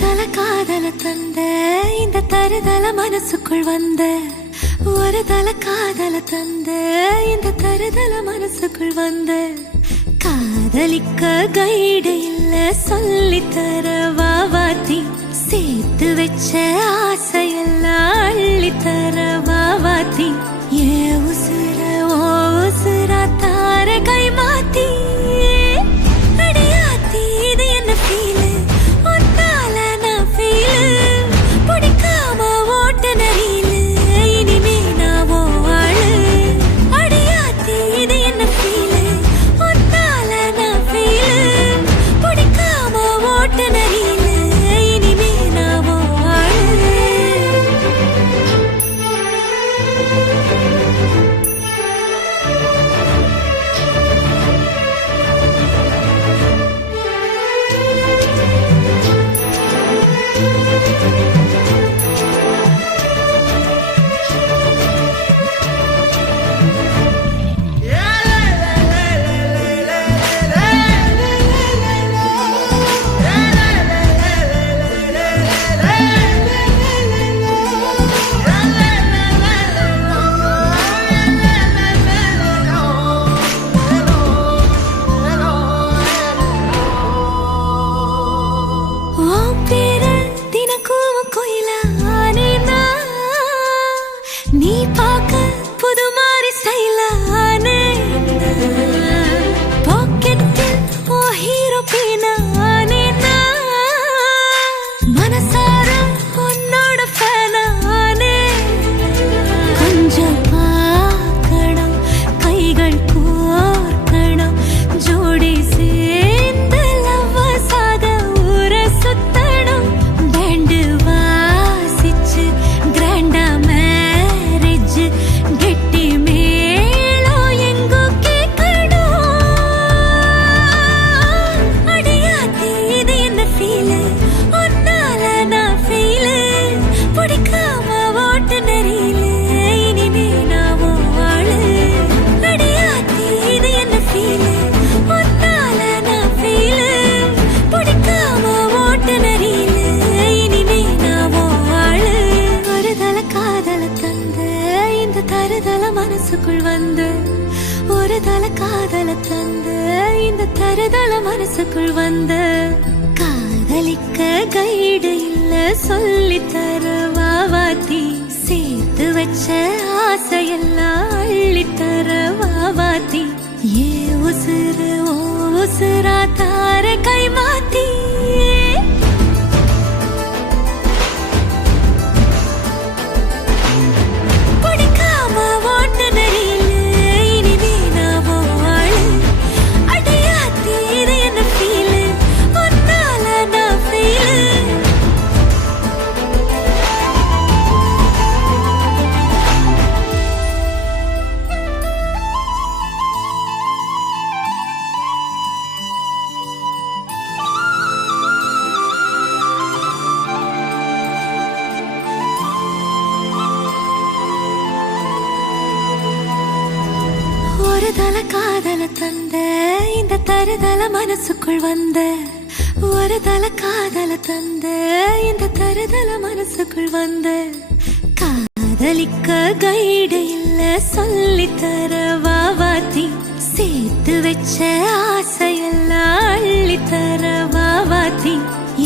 தல காதல தந்த இந்த தருதல மனசுக்குள் வந்த ஒரு தல காதல தந்த இந்த தருதல மனசுக்குள் வந்த காதலிக்க கைடு இல்ல சொல்லி தர வாவாத்தி சேர்த்து வச்ச ஆசையெல்லாம் அள்ளி தர வாவாத்தி ஏ உசுர ஓ உசுரா தார கை மாத்தி அடியாத்தி இது என்ன ஃபீலு ஒத்தால நான் ஃபீலு பிடிக்காம ஓட்ட நரீலு இனிமே நான் ஓ ஆளு அடியாத்தி இது என்ன ஃபீலு ஒத்தால நான் ஃபீலு பிடிக்காம ஓட்ட நரீலு இனிமே நான் ஓ ஆளு நீ பாக்க புது மாதிரி ஸ்டைலானே பாக்கெட்டில் ஓ ஹீரோ பீனானே மனசார உன்னோட ஃபேனானே கொஞ்சம் பார்க்கணும் கைகள் கோர்க்கணும் ஜோடி சேர்ந்து லவ்வசாத ஊர சுத்தணும் பேண்டு வாசிச்சு கிராண்டா கெட்டி மேளம் எங்கோ கேட்கணும் அடியாத்தி இது என்ன ஃபீலு ஒன்னால நான் ஃபீலு பிடிக்காம ஓட்டு நரீலு இனிமே நான் ஓ ஆளு அடியாத்தி இது என்ன ஃபீலு ஒன்னால நான் ஃபீலு பிடிக்காம ஓட்டு நரீலு இனிமே நான் ஓ ஆளு ஒரு தல காதல தந்த இந்த தருதல மனசுக்குள் வந்து ஒரு தல காதல தந்த இந்த தருதல மனசுக்குள் வந்து காதலிக்க கைடு இல்ல சொல்லி தர வாவாத்தி சேர்த்து வச்ச ஆசையெல்லாம் அள்ளி தர வாவாத்தி ஏ உசுறு ஓ உசுரா தார கை மாத்தி ஒரு தல காதல தந்த இந்த தருதல மனசுக்குள் வந்த ஒரு தல காதல தந்த இந்த தருதல மனசுக்குள் வந்த காதலிக்க கைடு இல்ல சொல்லி தர வாவாத்தி சேர்த்து வச்ச ஆசையெல்லாம் அள்ளி தர வாவாத்தி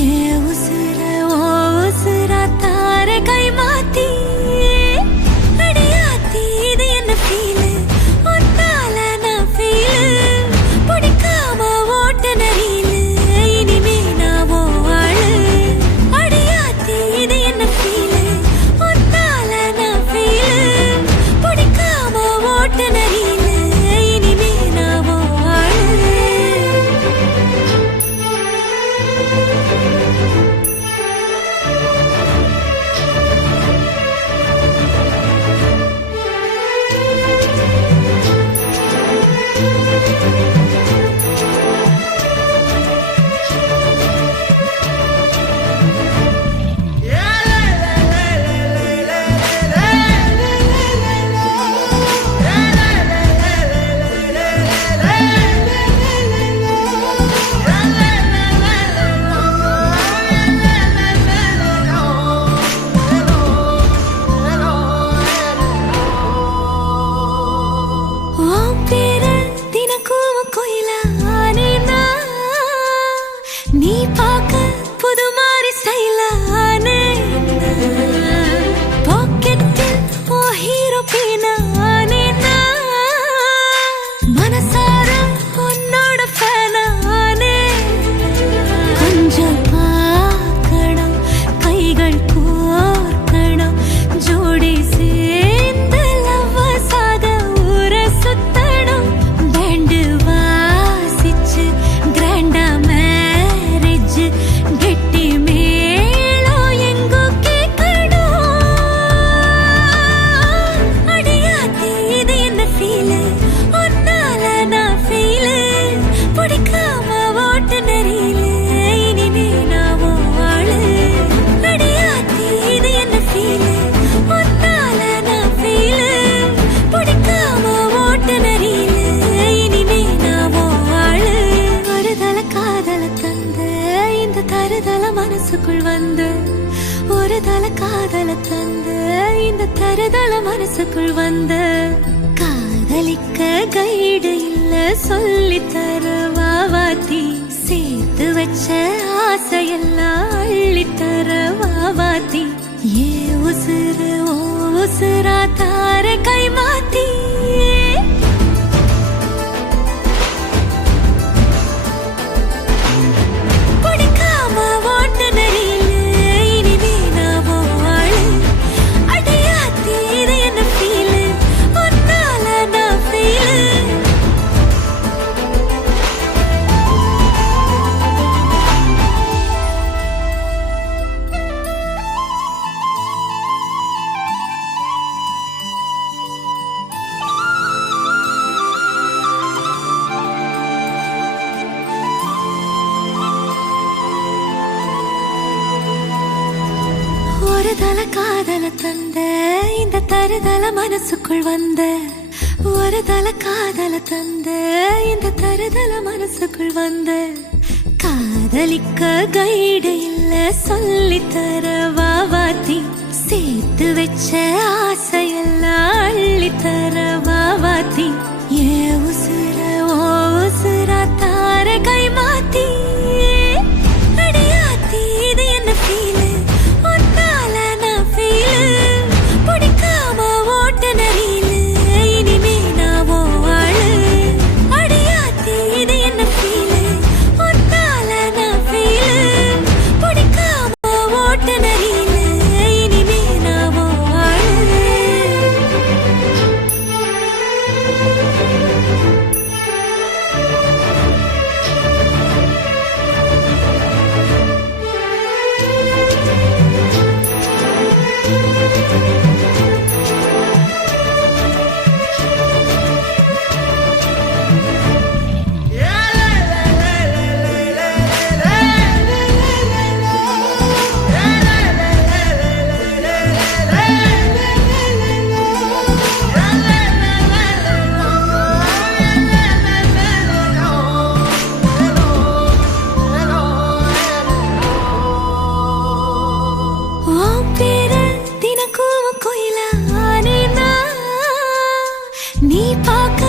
ஏ உசுர ஓ உசுரா தார கை மாத்தி அடியாத்தி இது என்ன ஃபீலு what தெரியல உன்னால நான் ஃபீல் பிடிக்காம ஓட்டு நெறியில இனிமே நான் வாழு அடியாத்தி இது என்ன ஃபீல் உன்னால நான் ஃபீல் பிடிக்காம ஓட்டு நெறியில இனிமே நான் வாழு ஒருதல காதல தந்த இந்த தருதல மனசுக்குள் வந்து ஒரு தல காதல தந்த இந்த தருதல மனசுக்குள் வந்த காதலிக்க கைடு இல்ல சொல்லி தர வாவாத்தி சேர்த்து வச்ச ஆசையெல்லாம் அள்ளி தர வாவாத்தி ஏ உசுறு ஓ உசுரா தார கை மாத்தி ஒரு தல காதல தந்த இந்த தருதல மனசுக்குள் வந்த ஒரு தல காதல தந்த இந்த தருதல மனசுக்குள் வந்த காதலிக்க கைடு இல்ல சொல்லி தர வாவாத்தி சேர்த்து வச்ச ஆசையெல்லாம் அள்ளி தர வாவாத்தி ஏ உசுர ஓ உசுரா தார கை மாத்தி அடியாத்தி இது என்ன ஃபீல் நீ பார்க்க